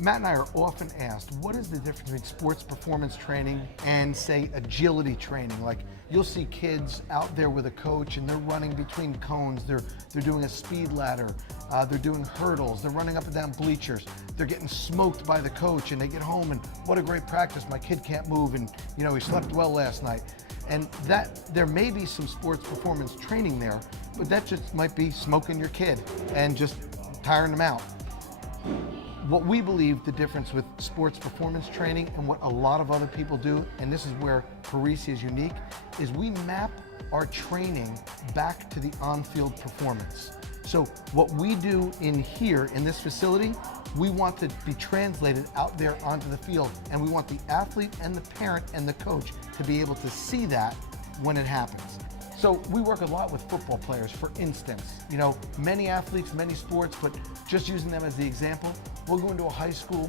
Matt and I are often asked, what is the difference between sports performance training and, say, agility training? Like, you'll see kids out there with a coach and they're running between cones, they're doing a speed ladder, they're doing hurdles, they're running up and down bleachers, they're getting smoked by the coach, and they get home and what a great practice, my kid can't move, and you know, he slept well last night. And that, there may be some sports performance training there, but that just might be smoking your kid and just tiring them out. What we believe the difference with sports performance training and what a lot of other people do, and this is where Parisi is unique, is we map our training back to the on-field performance. So what we do in here, in this facility, we want to be translated out there onto the field, and we want the athlete and the parent and the coach to be able to see that when it happens. So we work a lot with football players, for instance. You know, many athletes, many sports, but just using them as the example, we'll go into a high school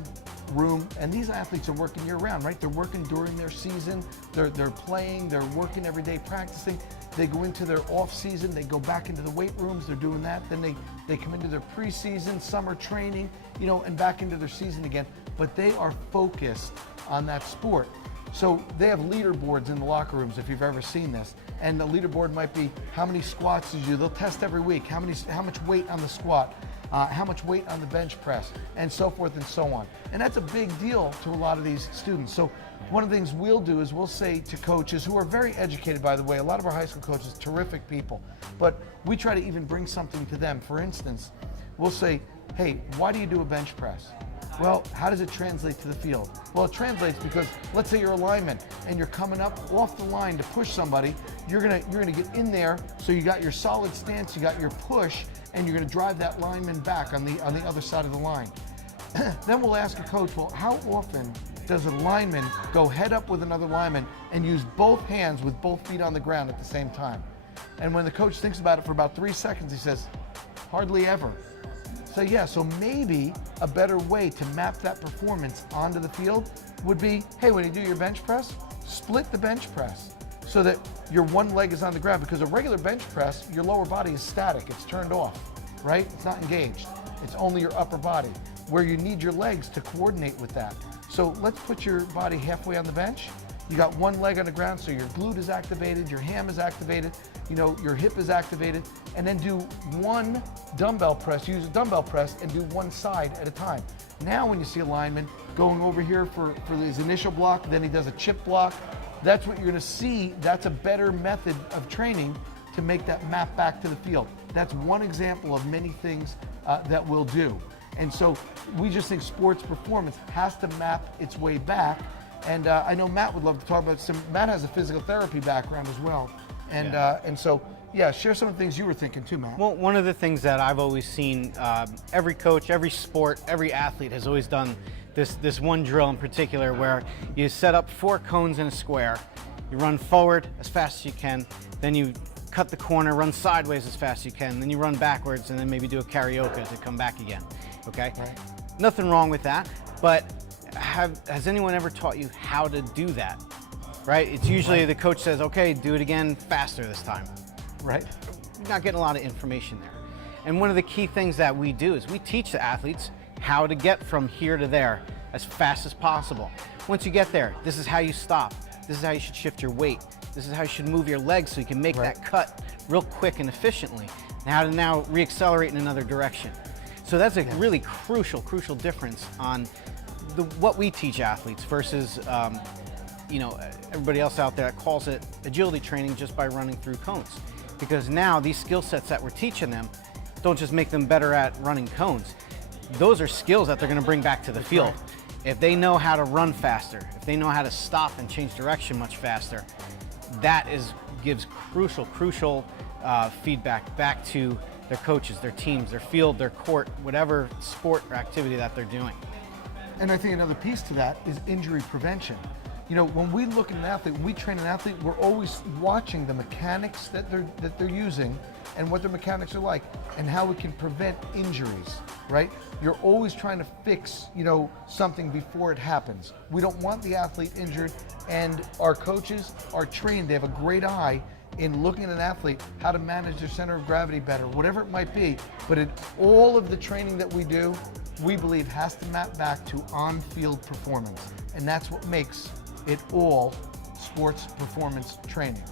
room, and these athletes are working year round, right? They're working during their season, they're playing, they're working every day practicing. They go into their off season, they go back into the weight rooms, they're doing that. Then they come into their preseason, summer training, you know, and back into their season again. But they are focused on that sport. So they have leaderboards in the locker rooms, if you've ever seen this. And the leaderboard might be how many squats did you do? They'll test every week. How much weight on the squat, how much weight on the bench press, and so forth and so on. And that's a big deal to a lot of these students. So one of the things we'll do is we'll say to coaches who are very educated, by the way, a lot of our high school coaches, terrific people, but we try to even bring something to them. For instance, we'll say, hey, why do you do a bench press? Well, how does it translate to the field? Well, it translates because let's say you're a lineman and you're coming up off the line to push somebody. You're gonna get in there, so you got your solid stance, you got your push, and you're gonna drive that lineman back on the other side of the line. Then we'll ask a coach, well, how often does a lineman go head up with another lineman and use both hands with both feet on the ground at the same time? And when the coach thinks about it for about 3 seconds, he says, hardly ever. So yeah, so maybe a better way to map that performance onto the field would be, hey, when you do your bench press, split the bench press so that your one leg is on the ground, because a regular bench press, your lower body is static, it's turned off, right? It's not engaged. It's only your upper body, where you need your legs to coordinate with that. So let's put your body halfway on the bench. You got one leg on the ground, so your glute is activated, your ham is activated, you know, your hip is activated, and then do one dumbbell press, use a dumbbell press, and do one side at a time. Now when you see a lineman going over here for his initial block, then he does a chip block, that's what you're gonna see. That's a better method of training to make that map back to the field. That's one example of many things that we'll do. And so we just think sports performance has to map its way back. And I know Matt would love to talk about Matt has a physical therapy background as well. And, and so, yeah, share some of the things you were thinking too, Matt. Well, one of the things that I've always seen, every coach, every sport, every athlete has always done this one drill in particular where you set up 4 cones in a square, you run forward as fast as you can, then you cut the corner, run sideways as fast as you can, then you run backwards, and then maybe do a karaoke to come back again, okay? Right. Nothing wrong with that, but has anyone ever taught you how to do that, right? It's usually the coach says, okay, do it again faster this time, right? You're not getting a lot of information there. And one of the key things that we do is we teach the athletes how to get from here to there as fast as possible. Once you get there, this is how you stop. This is how you should shift your weight. This is how you should move your legs so you can make that cut real quick and efficiently. And how to now reaccelerate in another direction. So that's a really crucial difference on what we teach athletes versus you know, everybody else out there that calls it agility training just by running through cones. Because now these skill sets that we're teaching them don't just make them better at running cones. Those are skills that they're going to bring back to the field. If they know how to run faster, if they know how to stop and change direction much faster, that gives crucial feedback back to their coaches, their teams, their field, their court, whatever sport or activity that they're doing. And I think another piece to that is injury prevention. You know, when we look at an athlete, when we train an athlete, we're always watching the mechanics that they're using and what their mechanics are like and how we can prevent injuries, right? You're always trying to fix, you know, something before it happens. We don't want the athlete injured, and our coaches are trained, they have a great eye in looking at an athlete, how to manage their center of gravity better, whatever it might be. But all of the training that we do, we believe has to map back to on-field performance. And that's what makes it all sports performance training.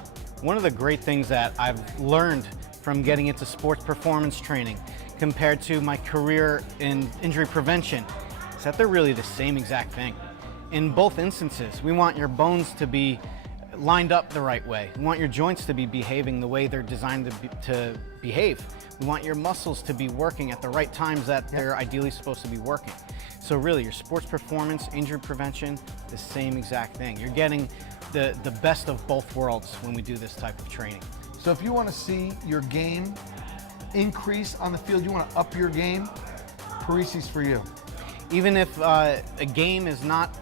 One of the great things that I've learned from getting into sports performance training compared to my career in injury prevention is that they're really the same exact thing. In both instances, we want your bones to be lined up the right way. We want your joints to be behaving the way they're designed to behave. We want your muscles to be working at the right times that they're ideally supposed to be working. So really, your sports performance, injury prevention, the same exact thing. You're getting the best of both worlds when we do this type of training. So if you want to see your game increase on the field, you want to up your game, Parisi's for you. Even if a game is not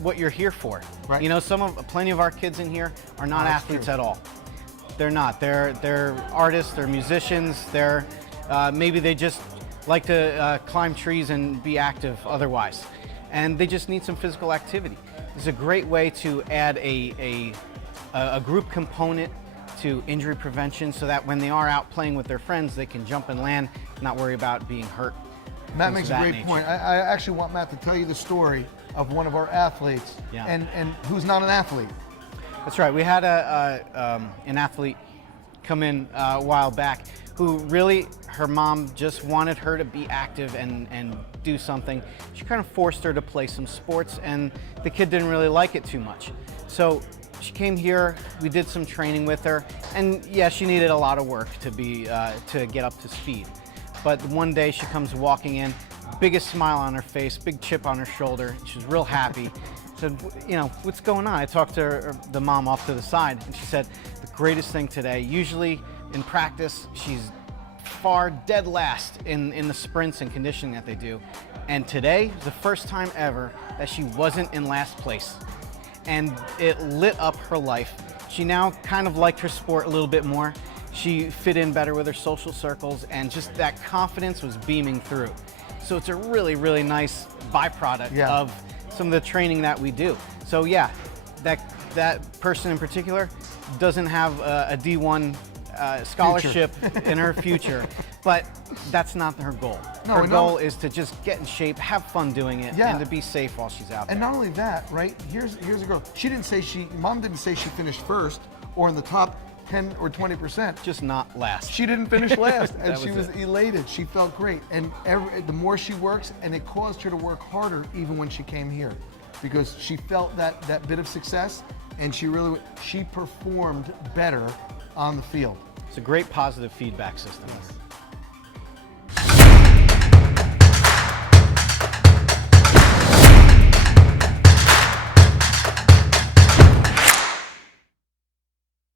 what you're here for. Right. You know, plenty of our kids in here are not athletes at all. They're not. They're artists, they're musicians, maybe they just like to climb trees and be active otherwise. And they just need some physical activity. It's a great way to add a group component to injury prevention so that when they are out playing with their friends, they can jump and land, not worry about being hurt. Matt makes a great point. I actually want Matt to tell you the story of one of our athletes and who's not an athlete. That's right. We had an athlete come in a while back who really, her mom just wanted her to be active and do something. She kind of forced her to play some sports, and the kid didn't really like it too much. So she came here, we did some training with her, and yeah, she needed a lot of work to get up to speed. But one day she comes walking in, biggest smile on her face, big chip on her shoulder. She was real happy. Said, you know, what's going on? I talked to her, the mom off to the side, and she said, the greatest thing today, usually in practice, she's far dead last in the sprints and conditioning that they do. And today was the first time ever that she wasn't in last place. And it lit up her life. She now kind of liked her sport a little bit more. She fit in better with her social circles, and just that confidence was beaming through. So it's a really, really nice byproduct of some of the training that we do. So yeah, that person in particular doesn't have a D1 scholarship in her future, but that's not her goal. No, her goal is to just get in shape, have fun doing it, and to be safe while she's out there. And not only that, right? Here's a girl. Mom didn't say she finished first or in the top 10 or 20%. Just not last. She didn't finish last, and she was elated. She felt great, and the more she works, and it caused her to work harder even when she came here, because she felt that bit of success, and she performed better on the field. It's a great positive feedback system. Yes.